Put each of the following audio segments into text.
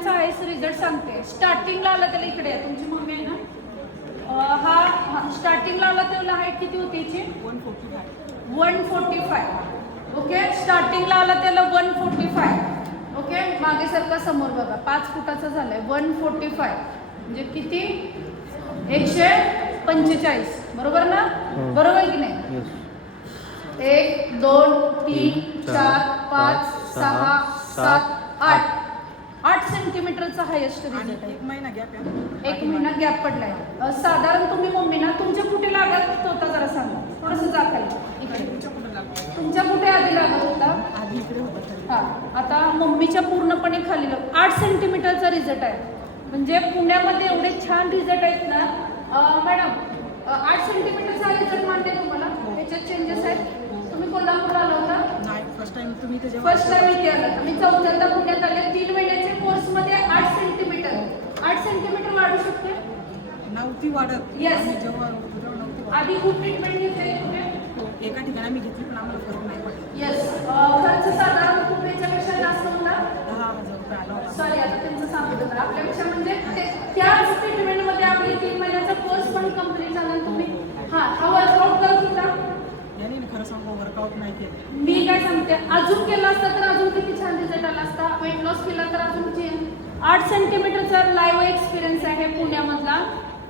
महिन्याचा आहे रिझल्ट सांगते. स्टार्टिंगला आला त्याला, इकडे आहे तुमची मम्मी आहे ना, हा स्टार्टिंगला आला त्याला हाईट किती होती हिची? 145. ओके, स्टार्टिंगला आला त्याला 145. ओके, मागे सारखा समोर बघा, 5 फुटाचा झालाय. 145 म्हणजे किती? 145. बरोबर ना? बरोबर आहे की नाही? 1 2 3 4 5 6 7 8 8 सेंटीमीटरचा हायेस्ट रिझल्ट आहे. 1 महिना गॅप आहे. 1 महिना गॅप पडलाय. साधारण तुम्ही मम्मीना तुमच्या कुठे लागत होता जरा सांगा, थोडंसं जाखायला इकडे. तुमच्या कुठे आधी लागत होता? आधी इकडे होता. हा, आता मम्मीच्या पूर्णपणे खाली 8 सेंटीमीटरचा रिझल्ट आहे. म्हणजे पुण्यामध्ये एवढे छान रिझल्ट आहेत ना मॅडम. 8 सेंटीमीटरचा रिझल्ट मान्य तुम्हाला? त्याच्यात चेंजेस आहेत? तुम्ही कोल्हापूरला आला होता? नाही, फर्स्ट टाइम तुम्ही इथे फर्स्ट टाइम इथे आला. मी चौथ्यांदा पुण्यात आले. 3 महिन्याच्या कोर्समध्ये 8 सेंटीमीटर वाढू शकते. नव्हती वाढत. Yes. जेव्हा नव्हती वाढत. आधी खूप ट्रीटमेंट घेतली कुठे? एका ठिकाणी आम्ही घेतली पण आम्हाला फरक नाही पडला. येस. खर्च साधारण खूप याच्यापेक्षा जास्त होता. 10,000 रुपये आला होता. सॉरी, आता त्यांचं सांगतो तर आपल्यापेक्षा म्हणजे त्याच ट्रीटमेंटमध्ये आपली 3 महिन्याचा कोर्स पण कम्प्लीट झाला. तुम्ही हा वर्कआउट करत होता? याने खरं सांगू वर्कआउट नाही केलं. मी काय सांगते, अजून केला असता तर अजून किती छान रिझल्ट आला असता. वेट लॉस केला तर अजून 8 सेंटीमीटरचा लाईव्ह एक्सपिरियन्स आहे पुण्यामधला.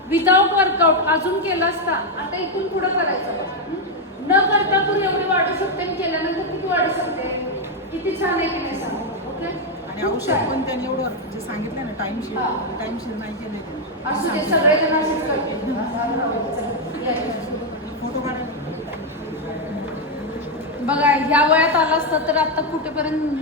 विदाऊट वर्कआउट अजून केला असता. आता इथून पुढे करायचं. न करता पण एवढी वाढू शकते, केल्यानंतर किती वाढू शकते? किती छान आहे की नाही सांगा. ओके, आणि औषध पण त्यांनी एवढं जे सांगितलं ना टाइमशीर नाही केलं. असू दे, सगळेजण असेच करते. फोटो काढायला बघा, ह्या वयात आला असता तर आता कुठेपर्यंत